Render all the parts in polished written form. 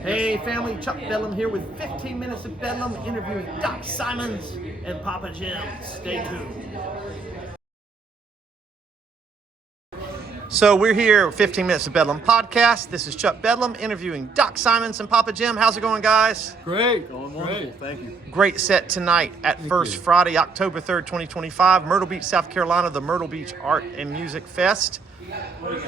Hey family, Chuck Bedlam here with 15 Minutes of Bedlam, interviewing Doc Simons and Papa Jim. Stay tuned. So we're here, 15 Minutes of Bedlam podcast. This is Chuck Bedlam interviewing Doc Simons and Papa Jim. How's it going, guys? Great. Going wonderful. Thank you. Great set tonight at First Friday, October 3rd, 2025, Myrtle Beach, South Carolina, the Myrtle Beach Art and Music Fest.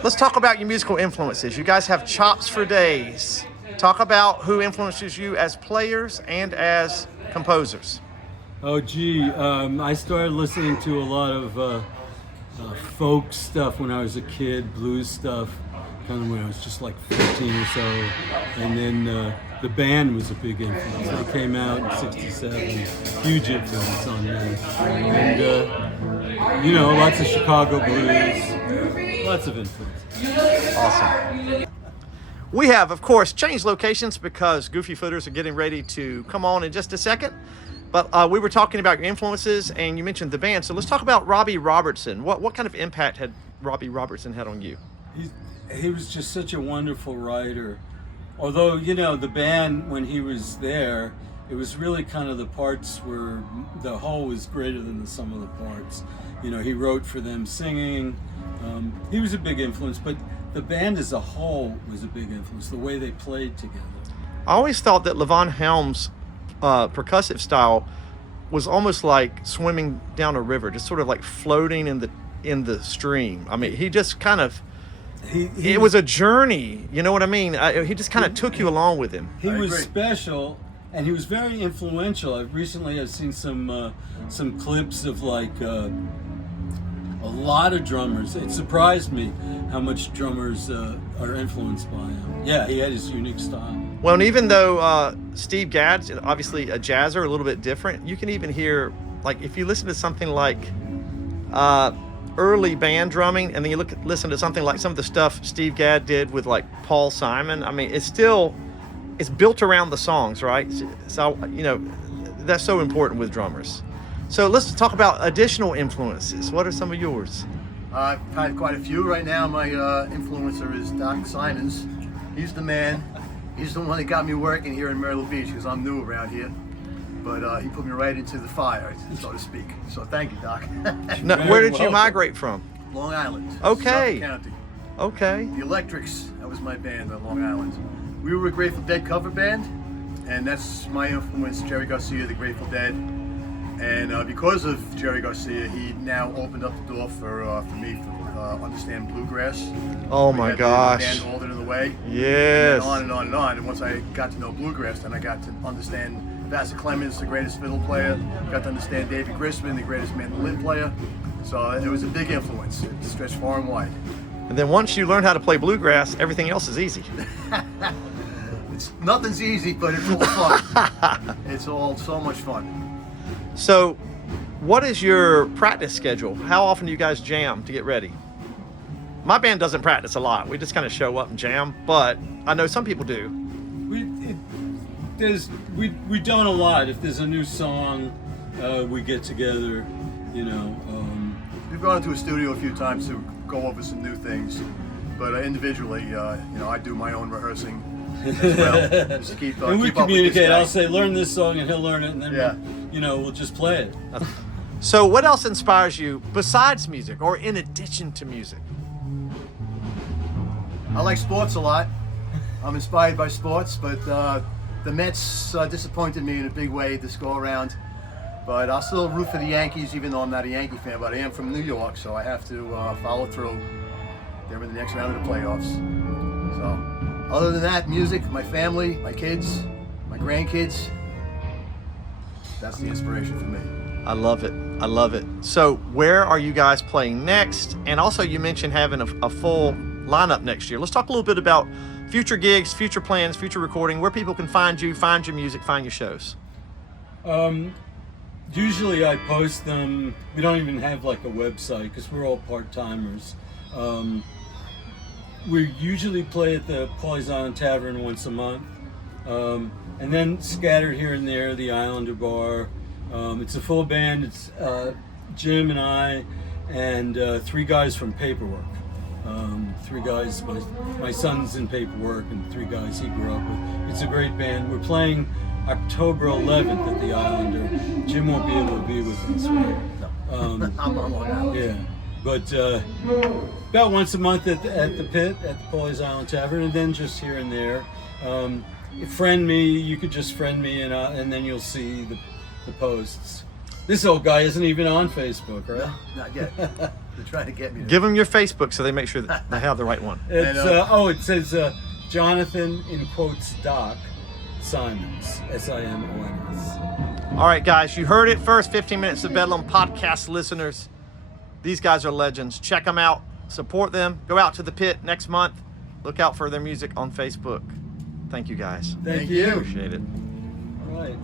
Let's talk about your musical influences. You guys have chops for days. Talk about who influences you as players and as composers. Oh, gee. I started listening to a lot of folk stuff when I was a kid, blues stuff, kind of when I was just like 15 or so. And then the band was a big influence. They came out in '67, huge influence on me. And, lots of Chicago blues, lots of influence. Awesome. We have, of course, changed locations because Goofy Footers are getting ready to come on in just a second. But we were talking about your influences, and you mentioned the band. So let's talk about Robbie Robertson. What kind of impact had Robbie Robertson had on you? He was just such a wonderful writer. Although, the band, when he was there, it was really kind of the parts where the whole was greater than the sum of the parts. He wrote for them singing. He was a big influence, but the band as a whole was a big influence, the way they played together. I always thought that Levon Helm's percussive style was almost like swimming down a river, just sort of like floating in the stream. I mean, he just kind of, it was a journey, you know what I mean? He just kind of took you along with him. He was special, and he was very influential. I've seen some clips of a lot of drummers. It surprised me how much drummers are influenced by him. Yeah, he had his unique style. Well, and even though Steve Gadd's obviously a jazzer, a little bit different, you can even hear, like, if you listen to something like early band drumming, and then you listen to something like some of the stuff Steve Gadd did with like Paul Simon. I mean, it's built around the songs, right? So that's so important with drummers. So let's talk about additional influences. What are some of yours? I've had quite a few. Right now, my influencer is Doc Simons. He's the man. He's the one that got me working here in Myrtle Beach because I'm new around here. But he put me right into the fire, so to speak. So thank you, Doc. Now, where did you migrate from? Long Island. Okay. Suffolk County. Okay. The Electrics, that was my band on Long Island. We were a Grateful Dead cover band, and that's my influence, Jerry Garcia, the Grateful Dead. And because of Jerry Garcia, he now opened up the door for me to understand bluegrass. Oh my gosh. The band Older in the Way. Yes. And on and on and on. And once I got to know bluegrass, then I got to understand Vassar Clemens, the greatest fiddle player. Got to understand David Grisman, the greatest mandolin player. So it was a big influence. It stretched far and wide. And then once you learn how to play bluegrass, everything else is easy. Nothing's easy, but it's all fun. It's all so much fun. So, what is your practice schedule? How often do you guys jam to get ready? My band doesn't practice a lot. We just kind of show up and jam, but I know some people do. We don't a lot. If there's a new song, we get together. We've gone into a studio a few times to go over some new things, but individually, I do my own rehearsing as well. Just to keep, and we keep up with communicate. this guy. I'll say, learn this song, and he'll learn it, and then we'll just play it. So, what else inspires you besides music, or in addition to music? I like sports a lot. I'm inspired by sports, but the Mets disappointed me in a big way this go around. But I'll still root for the Yankees, even though I'm not a Yankee fan. But I am from New York, so I have to follow through. They're in the next round of the playoffs. So, other than that, music, my family, my kids, my grandkids. That's the inspiration for me. I love it. I love it. So, where are you guys playing next? And also, you mentioned having a full lineup next year. Let's talk a little bit about future gigs, future plans, future recording, where people can find you, find your music, find your shows. Usually I post them. We don't even have like a website because we're all part-timers. We usually play at the Pawleys Island Tavern once a month. And then scattered here and there, the Islander Bar. It's a full band. It's Jim and I and 3 guys from Paperwork. Three guys, my son's in paperwork, and three guys he grew up with. It's a great band. We're playing October 11th at the Islander. Jim won't be able to be with us, right? No. I'm on out. Yeah, but about once a month at the Pit, at the Pawleys Island Tavern, and then just here and there. Friend me, you could just friend me, and then you'll see the posts. This old guy isn't even on Facebook, right? No, not yet. They're trying to get me to. Give them your Facebook so they make sure that they have the right one. It's, it says Jonathan, in quotes, Doc Simons, Simons. All right, guys, you heard it first. 15 Minutes of Bedlam podcast listeners. These guys are legends. Check them out. Support them. Go out to the Pit next month. Look out for their music on Facebook. Thank you, guys. Thank you. Appreciate it. All right.